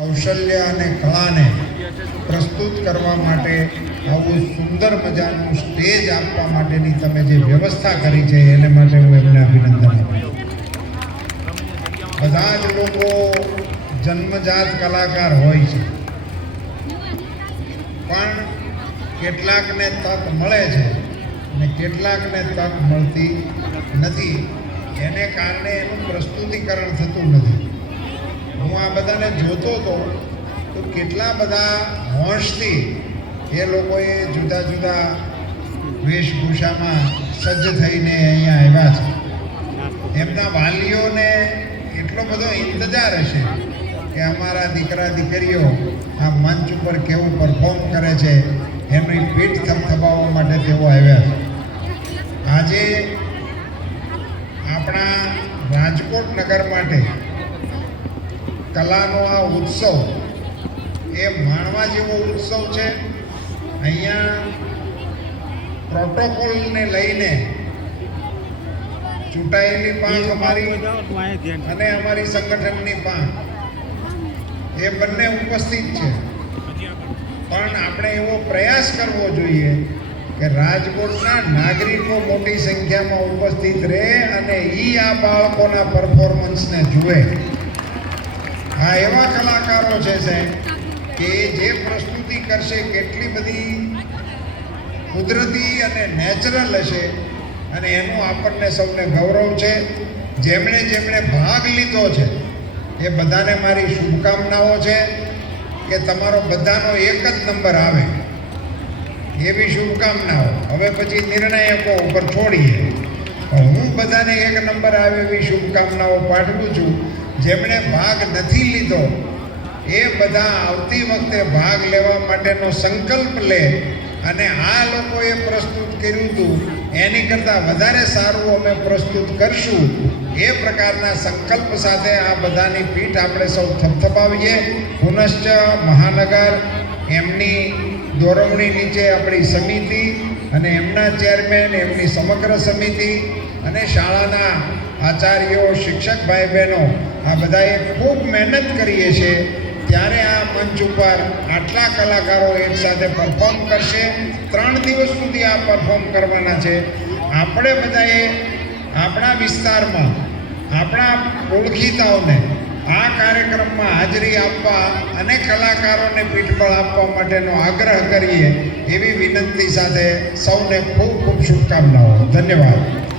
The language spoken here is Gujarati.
કૌશલ્ય અને કળાને પ્રસ્તુત કરવા માટે આવું સુંદર મજાનું સ્ટેજ આપવા માટેની તમે જે વ્યવસ્થા કરી છે, એને માટે હું એમને અભિનંદન બધા જ લોકો જન્મજાત કલાકાર હોય છે. પણ કેટલાકને તક મળે છે અને કેટલાકને તક મળતી નથી. એને કારણે એનું પ્રસ્તુતિકરણ થતું નથી. હું આ બધાને જોતો હતો, તો કેટલા બધા હોંશથી એ લોકોએ જુદા જુદા વેશભૂષામાં સજ્જ થઈને અહીંયા આવ્યા છે. એમના વાલીઓને એટલો બધો ઇંતજાર હશે કે અમારા દીકરા દીકરીઓ આ મંચ ઉપર કેવું પરફોર્મ કરે છે, એમની પીઠ થપથપાવવા માટે તેઓ આવ્યા છે. આજે આપણા રાજકોટ નગર માટે કલાનો આ ઉત્સવ એ માણવા જેવો ઉત્સવ છે. અહીંયા પ્રોટોકોલને લઈને ચૂંટાયેલી પાંખ અમારી અને અમારી સંગઠનની પાંખ એ બંને ઉપસ્થિત છે. પણ આપણે એવો પ્રયાસ કરવો જોઈએ કે રાજકોટના નાગરિકો મોટી સંખ્યામાં ઉપસ્થિત રહે અને એ આ બાળકોના પરફોર્મન્સને જુએ. આ એવા કલાકારો છે સાહેબ કે જે પ્રસ્તુતિ કરશે કેટલી બધી કુદરતી અને નેચરલ હશે અને એનું આપણને સૌને ગૌરવ છે. જેમણે જેમણે ભાગ લીધો છે, એ બધાને મારી શુભકામનાઓ છે કે તમારો બધાનો એક જ નંબર આવે એવી શુભકામનાઓ. હવે પછી નિર્ણાયકો ઉપર છોડીએ. હું બધાને એક નંબર આવે એવી શુભકામનાઓ પાઠવું છું. જેમણે ભાગ નથી લીધો, એ બધા આવતી વખતે ભાગ લેવા માટેનો સંકલ્પ લે અને આ લોકોએ પ્રસ્તુત કર્યું હતું. એની કરતાં વધારે સારું અમે પ્રસ્તુત કરશું. એ પ્રકારના સંકલ્પ સાથે આ બધાની પીઠ આપણે સૌ થપથપાવીએ. પુનશ્ચ મહાનગર એમની દોરવણી નીચે આપણી સમિતિ અને એમના ચેરમેન, એમની સમગ્ર સમિતિ અને શાળાના આચાર્યો, શિક્ષક ભાઈ બહેનો આ બધાએ ખૂબ મહેનત કરીએ છીએ. ત્યારે આ મંચ ઉપર આટલા કલાકારો એકસાથે પરફોર્મ કરશે. ત્રણ દિવસ સુધી આ પરફોર્મ કરવાના છે. આપણે બધાએ આપણા વિસ્તારમાં, આપણા ઓળખીતાઓને આ કાર્યક્રમમાં હાજરી આપવા અને કલાકારોને પીઠબળ આપવા માટેનો આગ્રહ કરીએ એવી વિનંતી સાથે સૌને ખૂબ ખૂબ શુભકામનાઓ. ધન્યવાદ.